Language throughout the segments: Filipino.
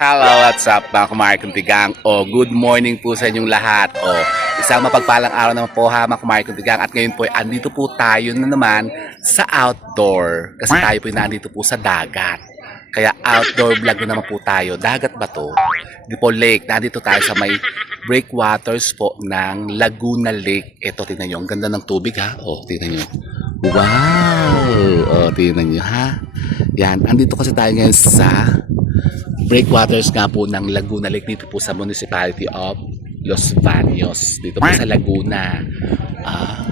Hello, what's up mga kumarikong tigang? Good morning po sa inyong lahat. Isang mapagpalang araw naman po ha mga kumarikong tigang. At ngayon po, andito po tayo na naman sa outdoor. Kasi tayo po nandito po sa dagat. Kaya outdoor vlog na naman po tayo. Dagat ba to? Hindi po lake. Nandito tayo sa may breakwaters po ng Laguna Lake. Ito, tingnan nyo. Ang ganda ng tubig ha. Tingnan nyo. Wow! Tingnan nyo ha. Yan. Andito kasi tayo ngayon sa breakwaters nga po ng Laguna Lake dito po sa Municipality of Los Baños. Dito po sa Laguna.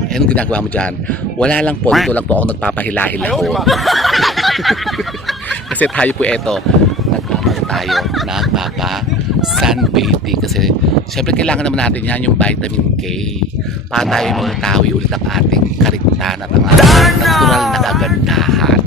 Anong ginagawa mo dyan? Wala lang po. Dito lang po ako nagpapahilahil ako. Kasi tayo po nagpapa-sunbathing. Kasi syempre kailangan naman natin yan yung vitamin K. Para tayo magtawi ulit ang ating kariktan at ang ating natural na kagandahan.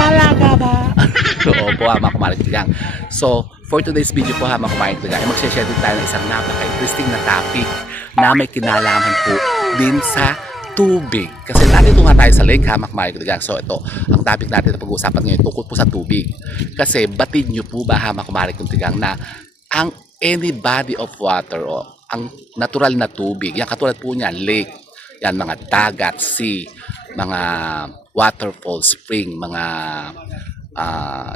Talaga ba? Oo po mga kumariktigang. So, for today's video po mga kumariktigang, ay mag-share din tayo ng isang napaka-interesting na topic na may kinalaman po din sa tubig. Kasi nandito nga tayo sa lake mga kumariktigang. So, ito, ang topic natin na pag-uusapan ngayon tungkol po sa tubig. Kasi batid nyo po ba mga kumariktigang na ang any body of water o ang natural na tubig, yan katulad po niyan, lake, yan mga dagat, sea, mga waterfall, spring, mga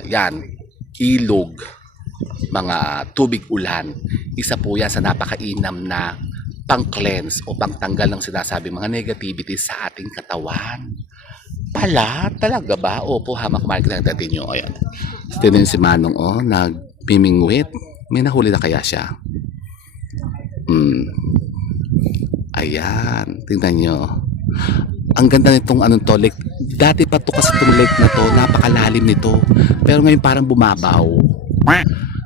yan, ilog, mga tubig ulan. Isa po yan sa napakainam na pang-cleanse o pang-tanggal ng sinasabi mga negativity sa ating katawan. Talaga ba? Opo, hamak market natin nyo. Ayan. Tignan si Manong, nagpimingwit. May nahuli na kaya siya? Ayan, tingnan nyo. Ang ganda nitong lake. Dati pa to kasi itong lake na to, napakalalim nito. Pero ngayon parang bumabaw.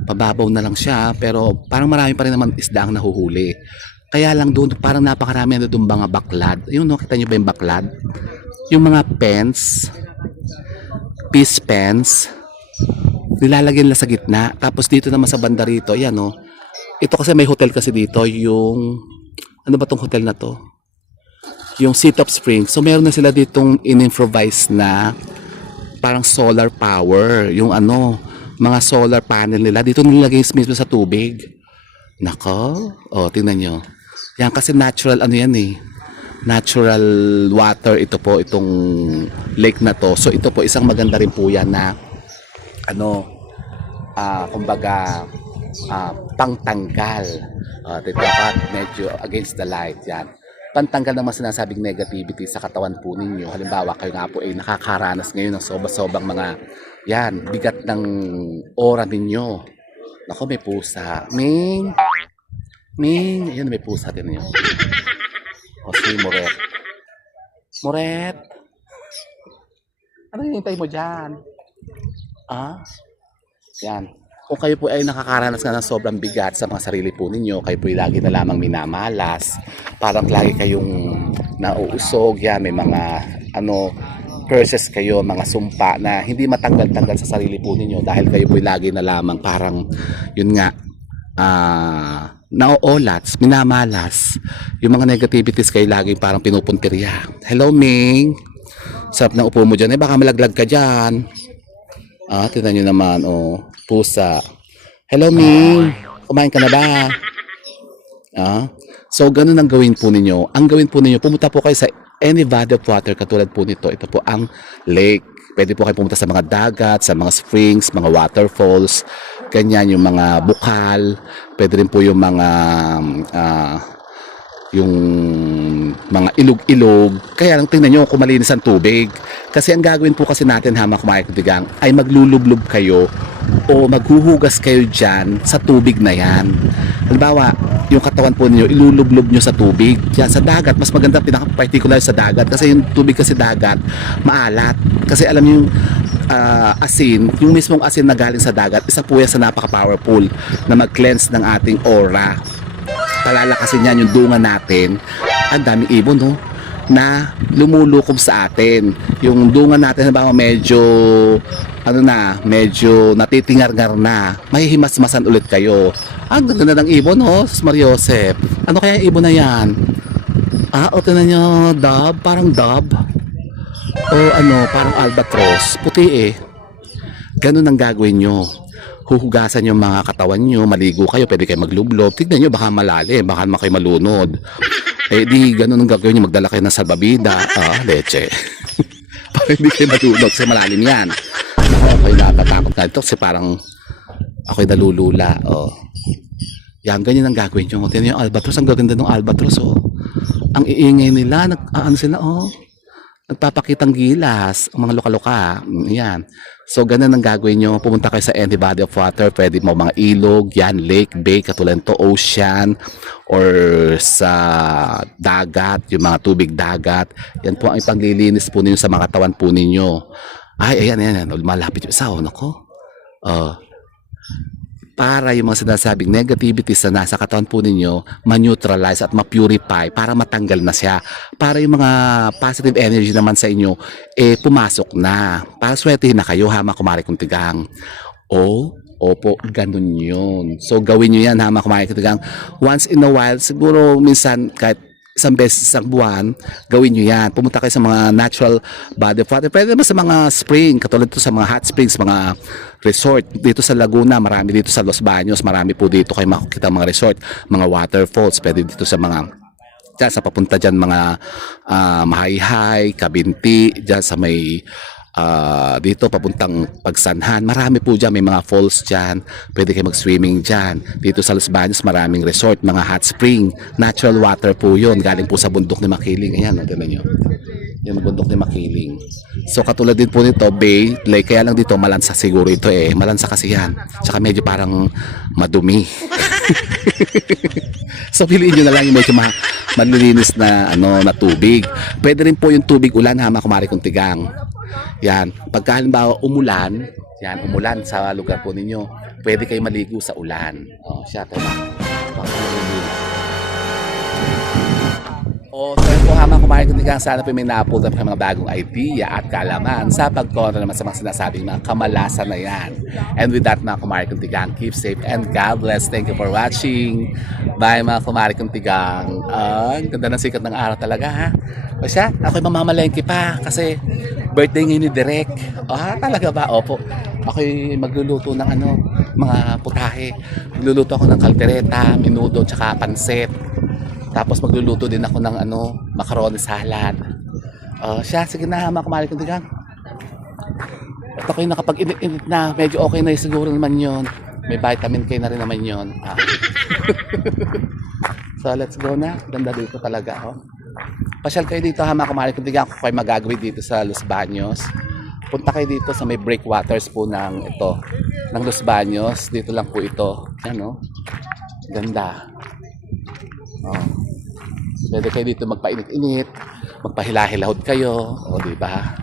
Pababaw na lang siya, pero parang marami pa rin naman isda ang nahuhuli. Kaya lang doon, parang napakarami na doon mga baklad. Yung nakita nyo ba yung baklad? Yung mga pens, fish pens, nilalagyan nila sa gitna. Tapos dito naman sa banda rito, ayan ito kasi may hotel kasi dito, yung, ano ba tong hotel na to? Yung City of Springs. So meron na sila ditong in-improvise na parang solar power. Yung mga solar panel nila. Dito nilagay mismo sa tubig. Nako. Tingnan nyo. Yan kasi natural yan natural water ito po, itong lake na to. So ito po, isang maganda rin po yan na kumbaga pangtanggal. Dito at medyo against the light yan. Pantanggal ng mga sinasabing negativity sa katawan po ninyo. Halimbawa, kayo nga po ay nakakaranas ngayon ng sobang mga bigat ng aura ninyo. Nako, may pusa. Ming! Ayan, may pusa din nyo. Si Moret. Moret! Ano hinihintay mo dyan? Yan. Kung kayo po ay nakakaranas nga ng sobrang bigat sa mga sarili po ninyo, kayo po ay lagi na lamang minamalas, parang lagi kayong nauusog, may mga curses kayo, mga sumpa na hindi matanggal-tanggal sa sarili po ninyo dahil kayo po ay lagi na lamang parang yun nga nauolats, minamalas, yung mga negativities kayo lagi parang pinupuntirya. Hello Ming, sarap ng upo mo dyan, baka malaglag ka dyan. Tignan nyo naman, pusa. Hello Ming, kumain ka na ba? So ganun ang gawin po ninyo. Ang gawin po ninyo, pumunta po kayo sa any body of water katulad po nito. Ito po ang lake. Pwede po kayo pumunta sa mga dagat, sa mga springs, mga waterfalls, ganyan yung mga bukal. Pwede rin po yung mga ilog-ilog. Kaya lang tingnan nyo kung malinis ang tubig. Kasi ang gagawin po kasi natin mga kumariktigang ay maglulublob kayo o maghuhugas kayo dyan sa tubig na yan. Halimbawa, yung katawan po niyo ilulublob nyo sa tubig. Yan, sa dagat, mas maganda pinaka-particular sa dagat. Kasi yung tubig kasi dagat, maalat. Kasi alam niyo yung asin, yung mismong asin na galing sa dagat, isa po yan sa napaka-powerful na mag-cleanse ng ating aura. Palalakasin yan yung dunga natin. Ang daming ibon na lumulukob sa atin. Yung dunga natin halimbawa medyo medyo natitingar-ngar na, mahihimas-masan ulit kayo. Ang ganda ng ibon Sus Mariosep. Ano kaya yung ibon na yan? Tingnan nyo, dove, parang dove. O parang albatros, puti Ganun ang gagawin nyo. huhugasan yung mga katawan nyo, maligo kayo, pwede kayo maglublob. Tignan nyo, baka malalim, baka naman kayo malunod. Eh di, ganun ang gagawin nyo, magdala kayo ng salbabida, leche. Para hindi kayo matulog, kasi malalim yan. Ako'y natatakot na ito, kasi parang ako'y nalulula. Yan, ganyan ang gagawin nyo. Tignan yung albatros, ang gaganda ng albatros. Ang iingay nila, ano sila, nagpapakitang gilas, ang mga luka-luka. Yan. So, ganun ang gagawin nyo. Pumunta kayo sa any body of water. Pwede mo mga ilog, yan, lake, bay, katulad to, ocean, or sa dagat, yung mga tubig dagat. Yan po ang ipaglilinis po ninyo sa mga katawan po ninyo. Ay, ayan. Malapit yung isa, nako. Para yung mga sinasabing negativities na nasa katawan po ninyo ma-neutralize at ma-purify para matanggal na siya. Para yung mga positive energy naman sa inyo pumasok na. Para swertihin na kayo, Hama Kumari Kuntigang. Opo, ganun yun. So gawin nyo yan, Hama Kumari Kuntigang. Once in a while, siguro minsan kahit isang beses isang buwan, gawin nyo yan. Pumunta kayo sa mga natural body of water. Pwede naman sa mga spring, katulad dito sa mga hot springs, mga resort. Dito sa Laguna, marami dito sa Los Baños, marami po dito kayo makikita mga resort, mga waterfalls. Pwede dito sa mga, dyan sa papunta dyan, mga Mahayhay, Kabinti, dyan sa may dito papuntang Pagsanhan, marami po dyan, may mga falls dyan, pwede kayo mag-swimming dyan. Dito sa Los Baños maraming resort, mga hot spring, natural water po yun, galing po sa bundok ni Makiling. Ayan, tignan nyo, yung bundok ni Makiling. So katulad din po nito, bay, like, kaya lang dito malansa siguro ito malansa kasi yan, tsaka medyo parang madumi. So piliin nyo na lang yung medyo malilinis na, na tubig. Pwede rin po yung tubig ulan, Hama Kumari Kuntigang. Yan, pagka halimbawa umulan sa lugar po ninyo, pwede kayo maligo sa ulan. Siya tayo na. Tayo po, Hama Kumari Kuntigang, sana po may na-upload na mga bagong idea at kaalaman sa pagkontra naman sa mga sinasabing mga kamalasan na yan. And with that, mga Kumari Kuntigang, keep safe and God bless. Thank you for watching. Bye, mga Kumari Kuntigang. Ang ganda ng sikat ng araw talaga, ha? O siya, ako'y mamamalengke pa kasi birthday ngayon ni Direk. Talaga ba? Opo. Ako'y magluluto ng mga putahe. Magluluto ako ng kaldereta, menudo, tsaka pansit. Tapos magluluto din ako ng macaroni salad. Siya, sige na, Hama Kumari Kuntigang. At ako'y nakapag-init-init na, medyo okay na siguro naman yun. May vitamin K na rin naman yun. So let's go na. Ganda dito talaga. Pasyal kayo dito, Hama Kumari Kuntigang. Kung kayo magagawin dito sa Los Baños, punta kayo dito sa may breakwaters po ng Los Baños. Dito lang po ito. Yan, ganda. Pwede kayo dito magpainit-init, magpahila-hilahod kayo, diba?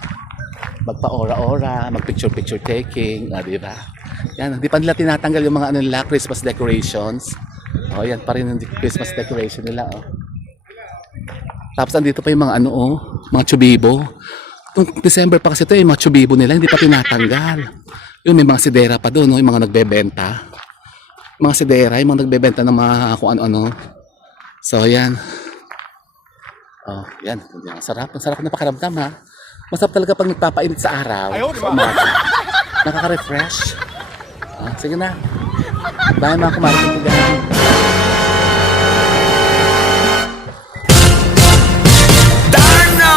Magpa-ora-ora, mag-picture-picture taking, diba? Yan, hindi pa nila tinatanggal yung mga nila, Christmas decorations. Yan pa rin yung Christmas decoration nila, Tapos andito pa yung mga mga chubibo. Itong December pa kasi ito, yung mga chubibo nila, hindi pa tinatanggal. Yung may mga sidera pa doon, yung mga nagbebenta. Mga sidera, yung mga nagbebenta ng mga kung ano-ano. So, yan. Yan. Sarap. Ang sarap na pakiramdam, ha. Masarap talaga pag nagpapainit sa araw. Sa umaga. Nakaka-refresh. Sige na. Bye, mga Kumari Kuntigang. Darna!